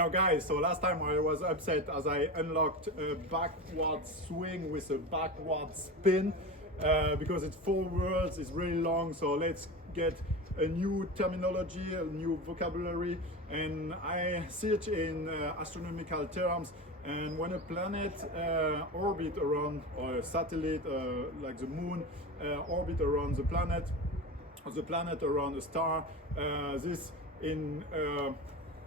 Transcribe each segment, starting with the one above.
Hello guys, so last time I was upset as I unlocked a backward swing with a backward spin because it's 4 words, it's really long, so let's get a new terminology, a new vocabulary, and I search in astronomical terms, and when a planet orbit around, or a satellite like the moon orbit around the planet, or the planet around a star, this in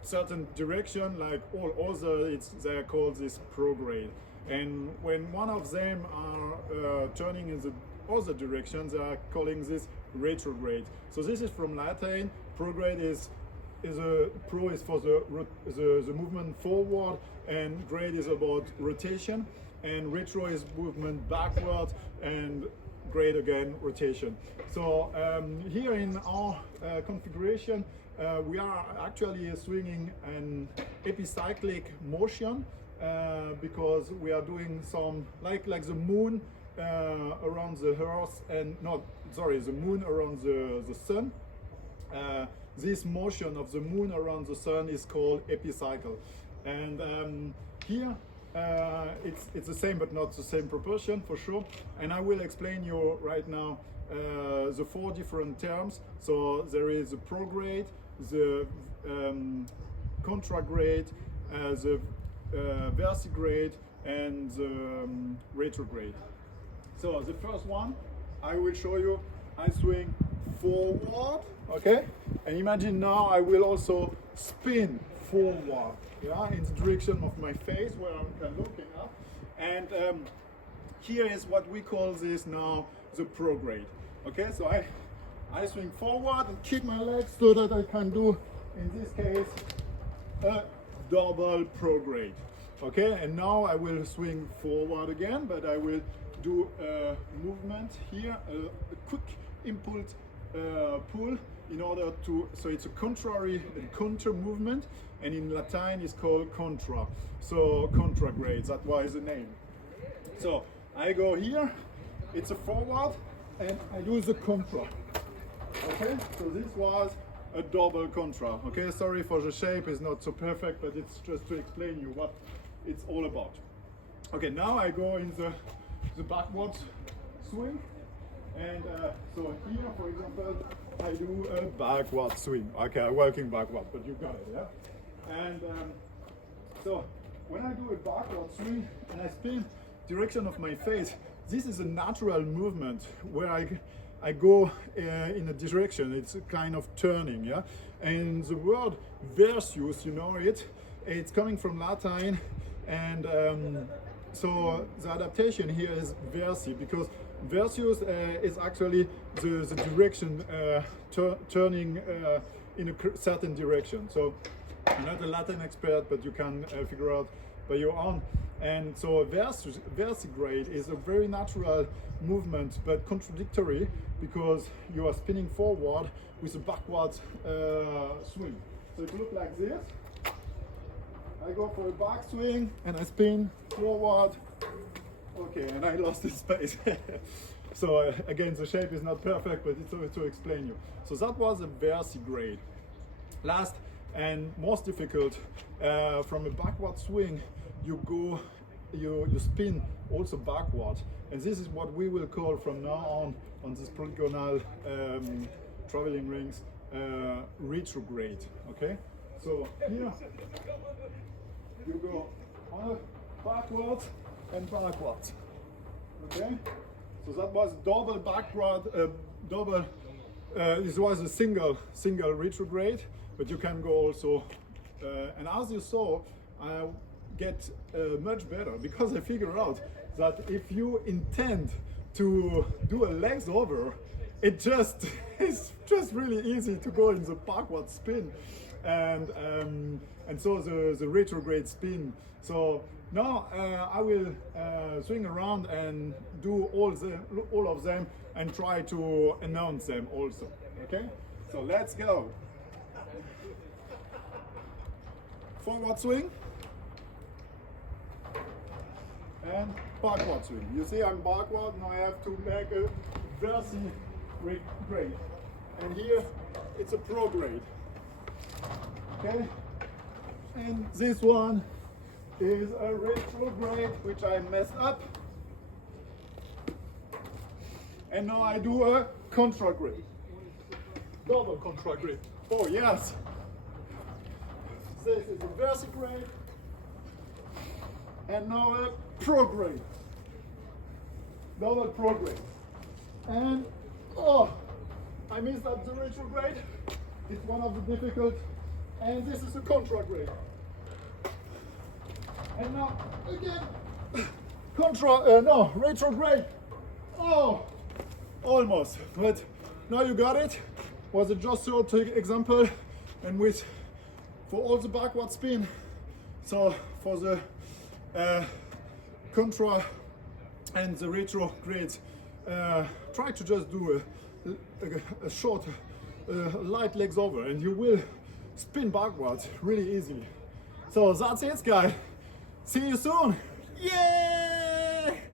certain direction, like all other, they call this prograde. And when one of them are turning in the other direction, they are calling this retrograde. So this is from Latin. Prograde is a pro is for the movement forward, and grade is about rotation, and retro is movement backward, and grade again rotation. So here in our configuration, we are actually swinging an epicyclic motion because we are doing some like the moon around the Earth, and the moon around the sun. This motion of the moon around the sun is called epicycle, and here it's the same but not the same proportion for sure, and I will explain you right now the 4 different terms. So there is the prograde, the contragrade, the Versigrade, and the retrograde. So the first one I will show you, I swing forward, okay, and imagine now I will also spin forward, yeah, in the direction of my face where I'm looking up, and here is what we call this now the prograde. Okay, so I swing forward and kick my legs so that I can do, in this case, a double prograde. Okay, and now I will swing forward again, but I will do a movement here, a quick impulse pull, in order to, so it's a contrary and counter movement, and in Latin it's called contra. So contragrade, that was the name. So I go here, it's a forward, and I do the contra. Okay, so this was a double contra. Okay, sorry for the shape, it's not so perfect, but it's just to explain you what it's all about. Okay, now I go in the backwards swing, and so here, for example, I do a backward swing. Okay, I'm working backward, but you got it, yeah? And so when I do a backward swing and I spin direction of my face, this is a natural movement where I go in a direction. It's a kind of turning, yeah? And the word versus, you know it, it's coming from Latin, and so the adaptation here is versi, because versus is actually the direction turning in a certain direction. So I'm not a Latin expert, but you can figure out by your own. And so Versigrade is a very natural movement, but contradictory, because you are spinning forward with a backward swing. So it looks like this. I go for a back swing and I spin forward. Okay, and I lost the space. So again, the shape is not perfect, but it's to explain you. So that was a Versigrade. Last and most difficult, from a backward swing, you spin also backward, and this is what we will call from now on this polygonal traveling rings retrograde. Okay, so here you go on backwards and backwards. Okay, so that was double backward, this was a single retrograde, but you can go also, and as you saw, I get much better, because I figure out that if you intend to do a legs over, it's just really easy to go in the backward spin, and so the retrograde spin. So now I will swing around and do all of them and try to announce them also. Okay, so let's go. Forward swing and backward swing. You see I'm backward, now I have to make a Versigrade, and here it's a prograde. Okay, And this one is a retrograde, which I messed up. And now I do a contragrade. Double contragrade. Oh yes. This is a Versigrade. And now a Prograde. Double Prograde. And oh, I missed up the retrograde. It's one of the difficult. And this is a contragrade. And now again, retrograde. Oh, almost. But now you got it. Was a just sort of example, and for all the backward spin. So for the contra and the retrograde, try to just do a short, light legs over, and you will spin backwards really easily. So that's it, guys. See you soon. Yeah.